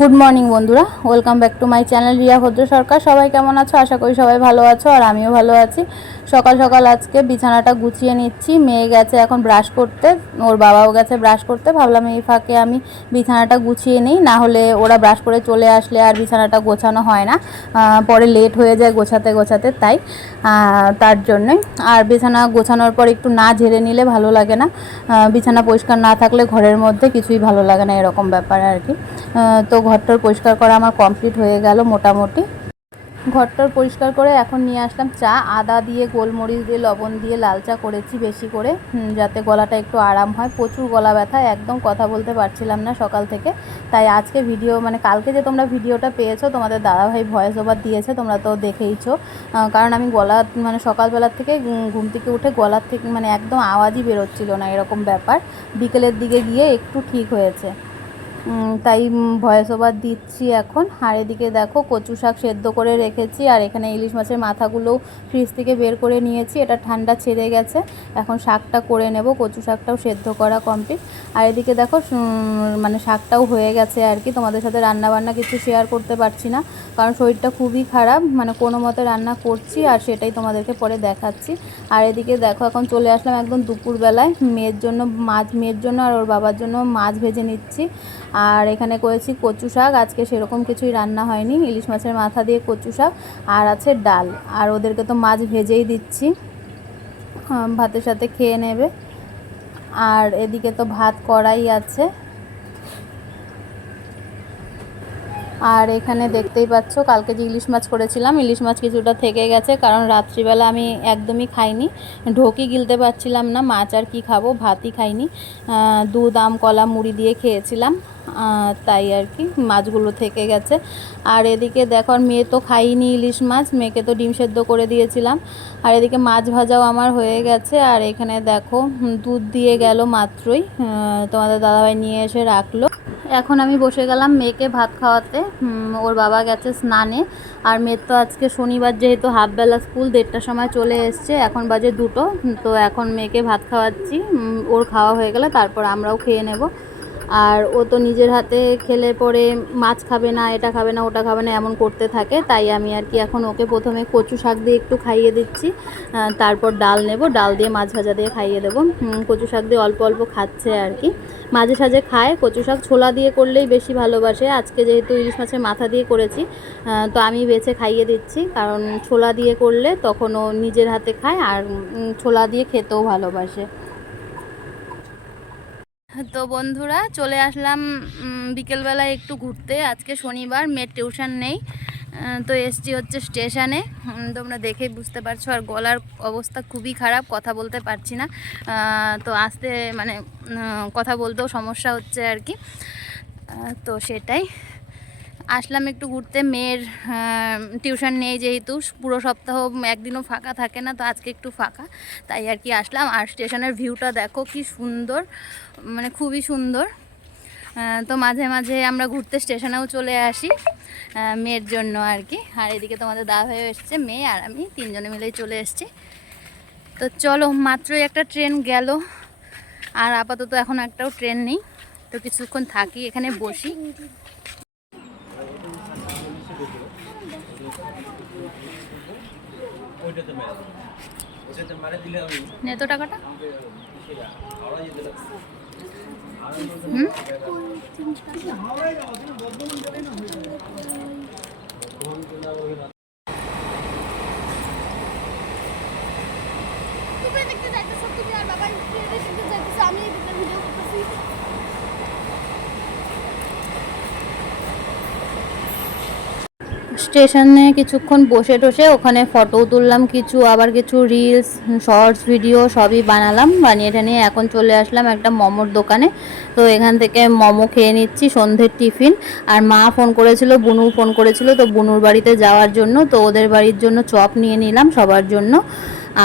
Good morning বন্ধুরা। Welcome back to my channel Riya Bhadra Sarkar সবাই কেমন আছো? আশা করি সবাই ভালো আছো আর আমিও ভালো আছি। সকাল সকাল আজকে বিছানাটা গুছিয়ে নিচ্ছি। মেয়ে গেছে এখন ব্রাশ করতে। ওর বাবাও গেছে ব্রাশ করতে। ভাবলাম এই ফাঁকে আমি বিছানাটা গুছিয়ে নিই। না হলে ওরা ব্রাশ করে চলে আসলে আর বিছানাটা গোছানো হয় না। পরে লেট হয়ে যায় গোছাতে গোছাতে, তাই। তার জন্যই। আর বিছানা গোছানোর পর একটু না ঝেড়ে নিলে ভালো লাগে না। বিছানা পরিষ্কার না থাকলে ঘরের মধ্যে কিছুই ভালো লাগে না, এরকম ব্যাপার আর কি। তো ঘরটর পরিষ্কার করা আমার কমপ্লিট হয়ে গেল মোটামুটি। ঘরটর পরিষ্কার করে এখন নিয়ে আসলাম চা, আদা দিয়ে, গোলমরিচ দিয়ে, লবণ দিয়ে, লাল চা করেছি বেশি করে যাতে গলাটা একটু আরাম হয়। প্রচুর গলা ব্যথা, একদম কথা বলতে পারছিলাম না সকাল থেকে। তাই আজকে ভিডিও মানে কালকে যে তোমরা ভিডিওটা পেয়েছ, তোমাদের দাদাভাই ভয়েস ওভার দিয়েছে, তোমরা তো দেখেইছো। কারণ আমি গলা মানে সকালবেলার থেকে ঘুম থেকে উঠে গলার থেকে মানে একদম আওয়াজই বেরোচ্ছিল না, এরকম ব্যাপার। বিকেলের দিকে গিয়ে একটু ঠিক হয়েছে। তাই ভয়েস ওভার দিচ্ছি এখন। আর এদিকে দেখো কচু শাক সেদ্ধ করে রেখেছি, আর এখানে ইলিশ মাছের মাথাগুলোও ফ্রিজ থেকে বের করে নিয়েছি। এটা ঠান্ডা ছেড়ে গেছে, এখন শাকটা করে নেব, কচু শাকটাও সেদ্ধ করা কমপ্লিট আর এদিকে দেখো মানে শাকটাও হয়ে গেছে আর কি। তোমাদের সাথে রান্না বান্না কিছু শেয়ার করতে পারছি না। কারণ শরীরটা খুবই খারাপ মানে কোনো মতে রান্না করছি আর সেটাই তোমাদেরকে পরে দেখাচ্ছি। আর এদিকে দেখো, এখন চলে আসলাম একদম দুপুরবেলায়। মেয়ের জন্য মাছ, মেয়ের জন্য আর ওর বাবার জন্য মাছ ভেজে নিচ্ছি। আর এখানে করেছি কচু শাক, আজকে সেরকম কিছুই রান্না হয়নি। ইলিশ মাছের মাথা দিয়ে কচু শাক আর আছে ডাল। আর ওদেরকে তো মাছ ভেজেই দিচ্ছি। ভাতের সাথে খেয়ে নেবে। আর এদিকে তো ভাত করাই আছে। আর এখানে দেখতেই পাচ্ছ, কালকে যে ইলিশ মাছ করেছিলাম, ইলিশ মাছ কিছুটা থেকে গেছে, কারণ রাত্রিবেলা আমি একদমই খাইনি, ঢোকই গিলতে পারছিলাম না, মাছ আর কি খাব, ভাতই খাইনি দুধ, আম, কলা, মুড়ি দিয়ে খেয়েছিলাম তাই আর কি, মাছগুলো থেকে গেছে। আর এদিকে দেখো মেয়ে তো খাইনি ইলিশ মাছ, মেয়েকে তো ডিম সেদ্ধ করে দিয়েছিলাম, আর এদিকে মাছ ভাজাও আমার হয়ে গেছে, আর এখানে দেখো, দুধ দিয়ে গেল মাত্রই তোমাদের দাদাভাই নিয়ে এসে রাখল। এখন আমি বসে গেলাম মেয়েকে ভাত খাওয়াতে। ওর বাবা গেছে স্নানে। আর মেয়ের তো আজকে শনিবার যেহেতু হাফবেলা স্কুল, দেড়টার সময় চলে এসছে। এখন বাজে দুটো। তো এখন মেয়েকে ভাত খাওয়াচ্ছি। ওর খাওয়া হয়ে গেলে তারপর আমরাও খেয়ে নেব। আর ও তো নিজের হাতে খেলে পরে মাছ খাবে না, এটা খাবে না, ওটা খাবে না, এমন করতে থাকে। তাই আমি আর কি এখন ওকে প্রথমে কচু শাক দিয়ে একটু খাইয়ে দিচ্ছি। তারপর ডাল নেব, ডাল দিয়ে মাছ ভাজা দিয়ে খাইয়ে দেবো। কচু শাক দিয়ে অল্প অল্প খাচ্ছে আর কি। মাঝে সাঝে খায়, কচু শাক ছোলা দিয়ে করলেই বেশি ভালোবাসে। আজকে যেহেতু ইলিশ মাছের মাথা দিয়ে করেছি তো আমি বেছে খাইয়ে দিচ্ছি। কারণ ছোলা দিয়ে করলে তখন ও নিজের হাতে খায় আর ছোলা দিয়ে খেতেও ভালোবাসে। তো বন্ধুরা চলে আসলাম বিকেলবেলা বিকেলবেলায় একটু ঘুরতে। আজকে শনিবার, মেয়ের টিউশন নেই। তো এসছি হচ্ছে স্টেশনে। তোমরা দেখেই বুঝতে পারছ, আর গলার অবস্থা খুবই খারাপ, কথা বলতে পারছি না। তো আসতে মানে কথা বলতেও সমস্যা হচ্ছে আর কি। তো সেটাই। আসলাম একটু ঘুরতে। মেয়ের টিউশন নেই যেহেতু, পুরো সপ্তাহ একদিনও ফাঁকা থাকে না, তো আজকে একটু ফাঁকা। তাই আর কি আসলাম। আর স্টেশনের ভিউটা দেখো কি সুন্দর মানে খুবই সুন্দর। তো মাঝে মাঝে আমরা ঘুরতে স্টেশনেও চলে আসি মেয়ের জন্য আর কি। আর এদিকে তোমাদের দা হয়ে এসছে, মেয়ে আর আমি তিনজনে মিলেই চলে এসছি। তো চলো, মাত্রই একটা ট্রেন গেল। আর আপাতত এখন একটাও ট্রেন নেই। তো কিছুক্ষণ থাকি, এখানে বসি। নে তো টাকাটা। হুম? তুমি দেখতে যাইতেছো তুমি আর বাবা ট্রেনে শুতে যাইতেছো আমি এদিকে ভিডিও করতেছি স্টেশনে কিছুক্ষণ বসে টসে ওখানে ফটো তুললাম কিছু আবার কিছু রিলস শর্টস ভিডিও সবই বানালাম বানিয়ে টানিয়ে এখন চলে আসলাম একটা মোমোর দোকানে। তো এখান থেকে মোমো খেয়ে নিচ্ছি সন্ধ্যের টিফিন। আর মা ফোন করেছিল বুনু ফোন করেছিল তো বুনুর বাড়িতে যাওয়ার জন্য তো ওদের বাড়ির জন্য চপ নিয়ে নিলাম সবার জন্য।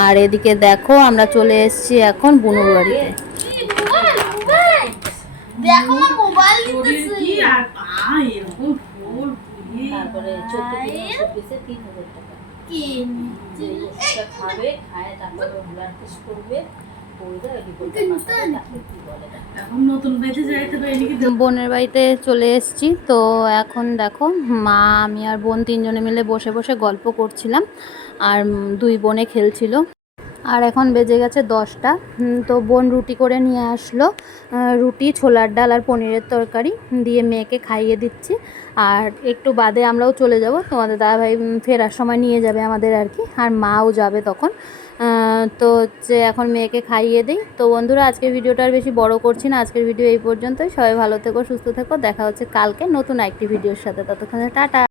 আর এদিকে দেখো আমরা চলে এসেছি এখন বুনুর বাড়িতে। দেখো মোবাইল তারপরে চোদ্দ পিসে তিন হাজার টাকা। কি যে ওষুধটা খাবে খায় তারপরে ব্লাড টেস্ট করবে এখন নতুন বেঁচে যাইতে পারি কি বোনের বাড়িতে চলে এসছি। তো এখন দেখো মা আমি আর বোন তিনজনে মিলে বসে বসে গল্প করছিলাম আর দুই বোনে খেলছিল। আর এখন বেজে গেছে দশটা। তো বোন রুটি করে নিয়ে আসলো রুটি, ছোলার ডাল আর পনিরের তরকারি দিয়ে মেয়েকে খাইয়ে দিচ্ছি। আর একটু বাদে আমরাও চলে যাব, তোমাদের দাদাভাই ফেরার সময় নিয়ে যাবে আমাদের আর কি, আর মাও যাবে তখন। তো হচ্ছে এখন মেয়েকে খাইয়ে দিই। তো বন্ধুরা, আজকের ভিডিওটা আর বেশি বড় করছি না, আজকের ভিডিও এই পর্যন্তই। সবাই ভালো থেকো, সুস্থ থেকো, দেখা হচ্ছে কালকে নতুন একটি ভিডিওর সাথে। ততক্ষণে, টাটা।